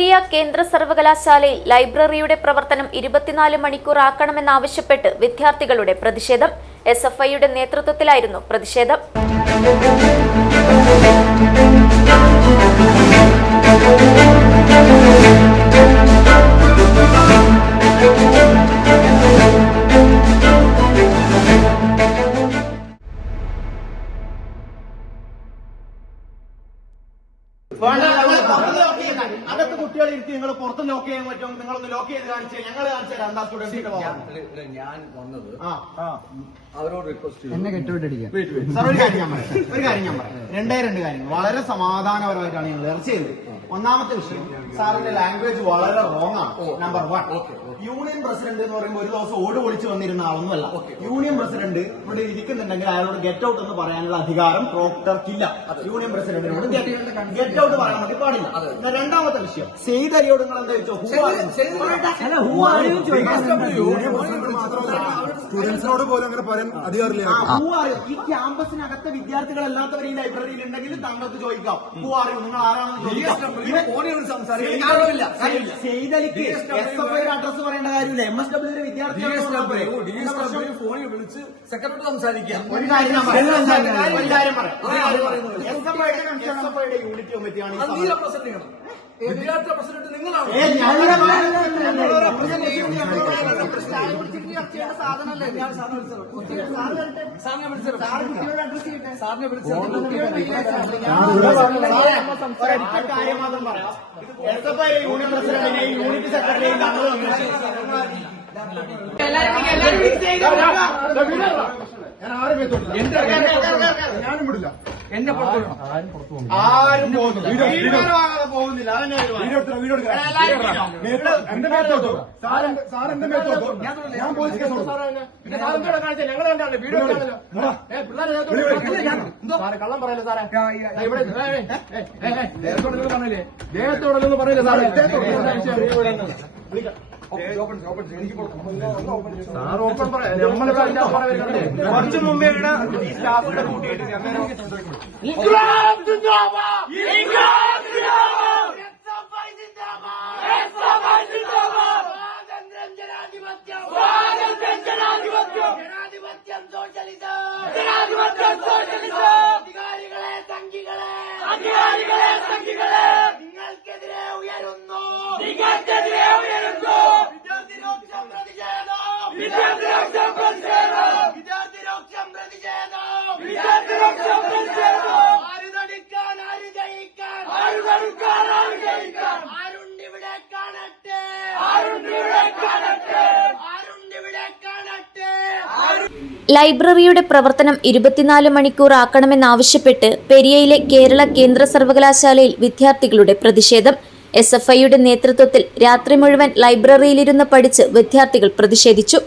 പെരിയ കേന്ദ്ര സർവകലാശാലയിൽ ലൈബ്രറിയുടെ പ്രവർത്തനം 24 മണിക്കൂർ ആക്കണമെന്നാവശ്യപ്പെട്ട് വിദ്യാർത്ഥികളുടെ പ്രതിഷേധം. SFIയുടെ നേതൃത്വത്തിലായിരുന്നു പ്രതിഷേധം. അകത്ത് കുട്ടികളെ ഇരുത്തി നിങ്ങൾ പുറത്ത് ലോക്ക് ചെയ്യാൻ പറ്റും. നിങ്ങളൊന്ന് ലോക്ക് ചെയ്ത് കാണിച്ചു ഞങ്ങൾ കാണിച്ചാൽ സ്റ്റുഡൻസിന്റെ ഞാൻ വന്നത് അവരോട് റിക്വസ്റ്റ് എന്നെ കെട്ടുവിട്ടടിക്കാം. ഒരു കാര്യം ഞാൻ പറയാം. രണ്ട് കാര്യങ്ങൾ വളരെ സമാധാനപരമായിട്ടാണ് ഞങ്ങൾ ചർച്ച ചെയ്തത്. ഒന്നാമത്തെ വിഷയം, സാറിന്റെ ലാംഗ്വേജ് വളരെ റോങ് ആണ്. നമ്പർ 1, യൂണിയൻ പ്രസിഡന്റ് എന്ന് പറയുമ്പോൾ ഒരു ദിവസം ഓട് പൊളിച്ച് വന്നിരുന്ന ആളൊന്നുമല്ല. യൂണിയൻ പ്രസിഡന്റ് ഇവിടെ ഇരിക്കുന്നുണ്ടെങ്കിൽ അയാളോട് ഗെറ്റ് ഔട്ട് എന്ന് പറയാനുള്ള അധികാരം പ്രോക്ടർക്കില്ല. യൂണിയൻ പ്രസിഡന്റിനോട് ഗെറ്റ് ഔട്ട് പറയാൻ വേണ്ടി പാടില്ല. രണ്ടാമത്തെ വിഷയം, സെയ്ദ് അലിയോട് നിങ്ങൾ എന്താ ചോദിച്ചോ? സ്റ്റുഡൻസിനോട് പോലും അങ്ങനെ പറയാൻ അധികാരമില്ല. ഈ ക്യാമ്പസിനകത്തെ വിദ്യാർത്ഥികളല്ലാത്തവർ ഈ ലൈബ്രറിയിൽ ഉണ്ടെങ്കിൽ താങ്കൾക്ക് ചോദിക്കാം. നിങ്ങൾ ആരാണെന്ന് ചോദിക്കാം. സെയ്ദ് അലിക്ക് SFIയുടെ അഡ്രസ് പറയേണ്ട കാര്യമില്ല. MSWയുടെ വിദ്യാർത്ഥികളെ ഫോണിൽ വിളിച്ച് സെക്രട്ടറി സംസാരിക്കാം. ഒരു കാര്യം ഞാൻ പറയാം. SFIയുടെ യൂണിറ്റ് കമ്മിറ്റിയാണ് വിദ്യാർത്ഥി പ്രസിഡന്റ് നിങ്ങളാണ്. കാര്യം മാത്രം പറയാം. SFI യൂണിയൻ പ്രസിഡന്റിനെയും യൂണിറ്റ് സെക്രട്ടറിയെയും ഞാനും വിടില്ല. എന്നെ ആരും പോകുന്നില്ല. സാറിന്റെ മേത്തോട്ടോ ഞാൻ പോലീസ് കള്ളം പറയല്ലേ സാറേ? ഇവിടെ പറഞ്ഞില്ലേ ദേഹത്തോടൊന്നും പറയില്ല സാറേ. കുറച്ചു മുമ്പേ ഈ സ്റ്റാഫുകളെ കൂട്ടിയിട്ട് നിങ്ങൾക്കെതിരെ ഉയരുന്നു. ലൈബ്രറിയുടെ പ്രവർത്തനം 24 മണിക്കൂർ ആക്കണമെന്നാവശ്യപ്പെട്ട് പെരിയയിലെ കേരള കേന്ദ്ര സർവകലാശാലയിൽ വിദ്യാർത്ഥികളുടെ പ്രതിഷേധം. SFIയുടെ നേതൃത്വത്തിൽ രാത്രി മുഴുവൻ ലൈബ്രറിയിലിരുന്ന് പഠിച്ച് വിദ്യാർത്ഥികൾ പ്രതിഷേധിച്ചു.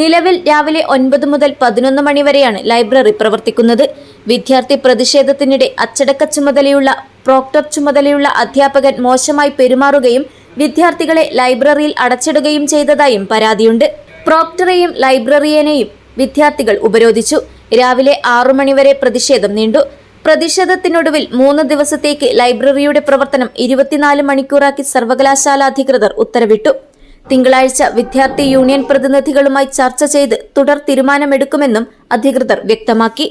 നിലവിൽ രാവിലെ 9 മുതൽ 11 മണി വരെയാണ് ലൈബ്രറി പ്രവർത്തിക്കുന്നത്. വിദ്യാർത്ഥി പ്രതിഷേധത്തിനിടെ അച്ചടക്ക ചുമതലയുള്ള പ്രോക്ടർ ചുമതലയുള്ള അധ്യാപകൻ മോശമായി പെരുമാറുകയും വിദ്യാർത്ഥികളെ ലൈബ്രറിയിൽ അടച്ചിടുകയും ചെയ്തതായും പരാതിയുണ്ട്. പ്രോക്ടറെയും ലൈബ്രറിയനെയും വിദ്യാർത്ഥികൾ ഉപരോധിച്ചു. രാവിലെ 6 മണിവരെ പ്രതിഷേധം നീണ്ടു. പ്രതിഷേധത്തിനൊടുവിൽ 3 ദിവസത്തേക്ക് ലൈബ്രറിയുടെ പ്രവർത്തനം 24 മണിക്കൂറാക്കി സർവകലാശാല അധികൃതർ ഉത്തരവിട്ടു. തിങ്കളാഴ്ച വിദ്യാർത്ഥി യൂണിയൻ പ്രതിനിധികളുമായി ചർച്ച ചെയ്ത് തുടർ തീരുമാനമെടുക്കുമെന്നും അധികൃതർ വ്യക്തമാക്കി.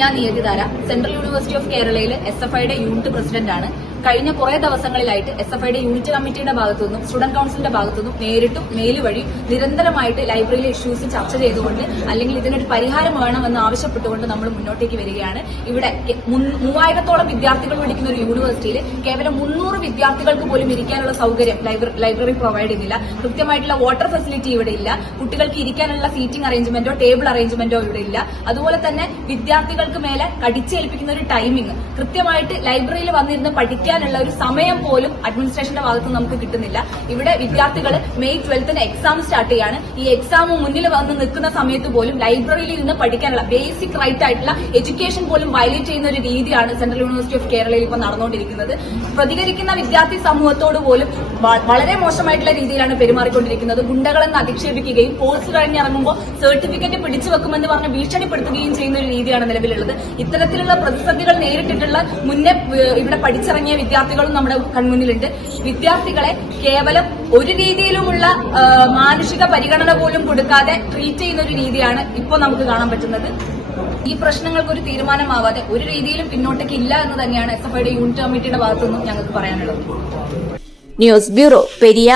ഞാൻ നിയതിധാര, സെൻട്രൽ യൂണിവേഴ്സിറ്റി ഓഫ് കേരളയിലെ SFIയുടെ യൂണിറ്റ് പ്രസിഡന്റാണ്. കഴിഞ്ഞ കുറെ ദിവസങ്ങളിലായിട്ട് SFIയുടെ യൂണിറ്റ് കമ്മിറ്റിയുടെ ഭാഗത്തുനിന്നും സ്റ്റുഡന്റ് കൌൺസിലിന്റെ ഭാഗത്തുനിന്നും നേരിട്ടും മെയിൽ വഴി നിരന്തരമായിട്ട് ലൈബ്രറിയിലെ ഇഷ്യൂസ് ചർച്ച ചെയ്തുകൊണ്ട് അല്ലെങ്കിൽ ഇതിനൊരു പരിഹാരം വേണമെന്ന് ആവശ്യപ്പെട്ടുകൊണ്ട് നമ്മൾ മുന്നോട്ടേക്ക് വരികയാണ്. ഇവിടെ 3000-ഓളം വിദ്യാർത്ഥികൾ പഠിക്കുന്ന ഒരു യൂണിവേഴ്സിറ്റിയിൽ കേവലം 300 വിദ്യാർത്ഥികൾക്ക് പോലും ഇരിക്കാനുള്ള സൗകര്യം ലൈബ്രറി പ്രൊവൈഡ് ചെയ്യുന്നില്ല. കൃത്യമായിട്ടുള്ള വാട്ടർ ഫെസിലിറ്റി ഇവിടെ ഇല്ല. കുട്ടികൾക്ക് ഇരിക്കാനുള്ള സീറ്റിംഗ് അറേഞ്ച്മെന്റോ ടേബിൾ അറേഞ്ച്മെന്റോ ഇവിടെ ഇല്ല. അതുപോലെ തന്നെ വിദ്യാർത്ഥികൾക്ക് മേലെ കടിച്ചേൽപ്പിക്കുന്ന ഒരു ടൈമിംഗ്, കൃത്യമായിട്ട് ലൈബ്രറിയിൽ വന്നിരുന്ന് പഠിക്കാനുള്ള ഒരു സമയം പോലും അഡ്മിനിസ്ട്രേഷന്റെ ഭാഗത്ത് നമുക്ക് കിട്ടുന്നില്ല. ഇവിടെ വിദ്യാർത്ഥികൾ മെയ് 12-ന് എക്സാം സ്റ്റാർട്ട് ചെയ്യാണ്. ഈ എക്സാം മുന്നിൽ വന്ന് നിൽക്കുന്ന സമയത്ത് പോലും ലൈബ്രറിയിൽ ഇരുന്ന് പഠിക്കാനുള്ള ബേസിക് റൈറ്റ് ആയിട്ടുള്ള എഡ്യൂക്കേഷൻ പോലും വയലേറ്റ് ചെയ്യുന്ന ഒരു രീതിയാണ് സെൻട്രൽ യൂണിവേഴ്സിറ്റി ഓഫ് കേരളയിൽ ഇപ്പോൾ നടന്നുകൊണ്ടിരിക്കുന്നത്. പ്രതികരിക്കുന്ന വിദ്യാർത്ഥി സമൂഹത്തോട് പോലും വളരെ മോശമായിട്ടുള്ള രീതിയിലാണ് പെരുമാറിക്കൊണ്ടിരിക്കുന്നത്. ഗുണ്ടകളെന്ന് അധിക്ഷേപിക്കുകയും കോഴ്സ് കഴിഞ്ഞിറങ്ങുമ്പോൾ സർട്ടിഫിക്കറ്റ് പിടിച്ചു വെക്കുമെന്ന് പറഞ്ഞ് ഭീഷണിപ്പെടുത്തുകയും ചെയ്യുന്ന ഒരു രീതിയാണ് നിലവിലുള്ളത്. ഇത്തരത്തിലുള്ള പ്രതിസന്ധികൾ നേരിട്ടിട്ടുള്ള മുന്നേ ഇവിടെ പഠിച്ചിറങ്ങിയ വിദ്യാർത്ഥികളും നമ്മുടെ കൺമുന്നിലുണ്ട്. വിദ്യാർത്ഥികളെ കേവലം ഒരു രീതിയിലുമുള്ള മാനുഷിക പരിഗണന പോലും കൊടുക്കാതെ ട്രീറ്റ് ചെയ്യുന്ന ഒരു രീതിയാണ് ഇപ്പോൾ നമുക്ക് കാണാൻ പറ്റുന്നത്. ഈ പ്രശ്നങ്ങൾക്ക് ഒരു തീരുമാനമാവാതെ ഒരു രീതിയിലും പിന്നോട്ടേക്ക് ഇല്ല എന്ന് തന്നെയാണ് SFIയുടെ യൂണിറ്റ് കമ്മിറ്റിയുടെ ഭാഗത്തുനിന്നും ഞങ്ങൾക്ക് പറയാനുള്ളത്. News bureau, Periya.